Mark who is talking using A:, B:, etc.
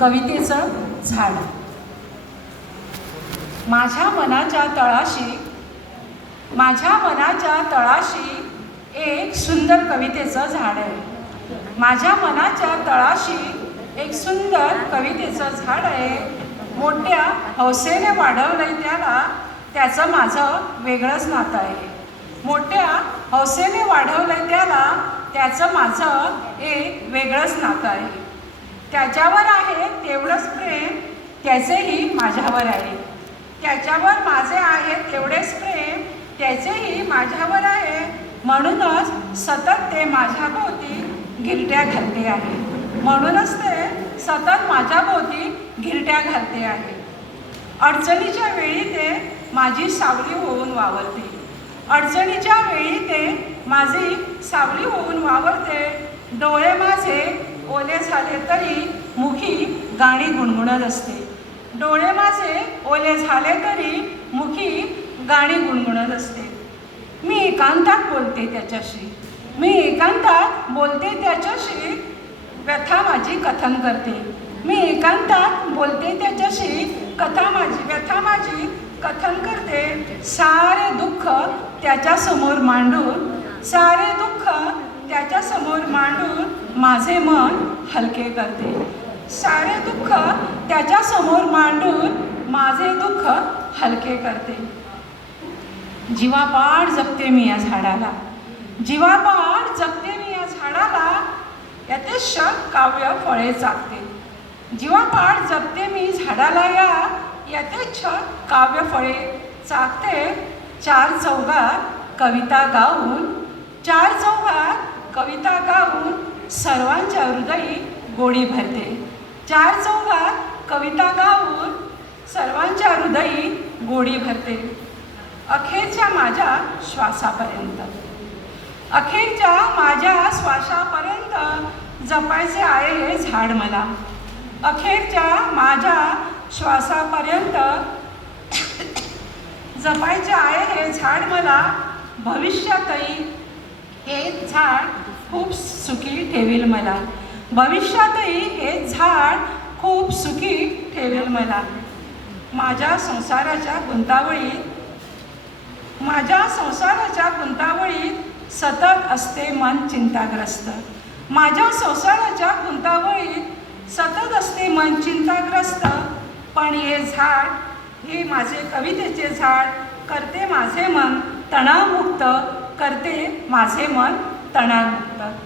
A: कवितेचं झाड माझ्या मनाच्या तळाशी माझ्या मनाच्या तळाशी एक सुंदर कवितेचं झाड आहे. माझ्या मनाच्या तळाशी एक सुंदर कवितेचं झाड आहे. मोठ्या हौसेने वाढवलंय त्याला त्याचं माझं वेगळंच नातं आहे. मोठ्या हौसेने वाढवलंय त्याला त्याचं माझं एक वेगळंच नातं आहे. त्याच्यावर आहे तेवढंच प्रेम त्याचेही माझ्यावर आहे. त्याच्यावर माझे आहे तेवढेच प्रेम त्याचेही माझ्यावर आहे. म्हणूनच सतत ते माझ्या भोवती गिरट्या घालते आहे. म्हणूनच ते सतत माझ्या भोवती गिरट्या घालते आहे. अडचणीच्या वेळी ते माझी सावली होऊन वावरते. अडचणीच्या वेळी ते माझी सावली होऊन वावरते. डोळे माझे ओले झाले तरी मुखी गाणी गुणगुणत असते. डोळे माझे ओले झाले तरी मुखी गाणी गुणगुणत असते. मी एकांतात बोलते त्याच्याशी. मी एकांतात बोलते त्याच्याशी व्यथा माझी कथन करते. मी एकांतात बोलते त्याच्याशी कथा माझी व्यथा माझी कथन करते. सारे दुःख त्याच्यासमोर मांडून सारे दुःख त्याच्यासमोर मांडून माझे मन हलके करते. सारे दुःख त्याच्यासमोर मांडून माझे दुःख हलके करते. जीवापाड जगते मी या झाडाला. जीवापाड जगते मी या झाडाला यथेश काव्य फळे चाकते जीवापाड जगते मी झाडाला या यथेच्छ काव्य फळे चाकते चार चौघात कविता गाऊन चार चौघात सर्वांच्या हृदयी गोडी भरते. चार चौघात कविता गाऊन सर्वांच्या हृदयी गोडी भरते. अखेरच्या माझ्या श्वासापर्यंत. अखेरच्या माझ्या श्वासापर्यंत जपायचे आहे हे झाड मला. अखेरच्या माझ्या श्वासापर्यंत जपायचे आहे हे झाड मला. भविष्यातही हे झाड खूप सुखी ठेवेल मला. भविष्यातही हे झाड खूप सुखी ठेवेल मला. माझ्या संसाराच्या गुंतावळीत माझ्या संसाराच्या गुंतावळीत सतत असते मन चिंताग्रस्त. माझ्या संसाराच्या गुंतावळीत सतत असते मन चिंताग्रस्त. पण हे झाड हे माझे कवितेचे झाड करते माझे मन तणावमुक्त. करते माझे मन तणावमुक्त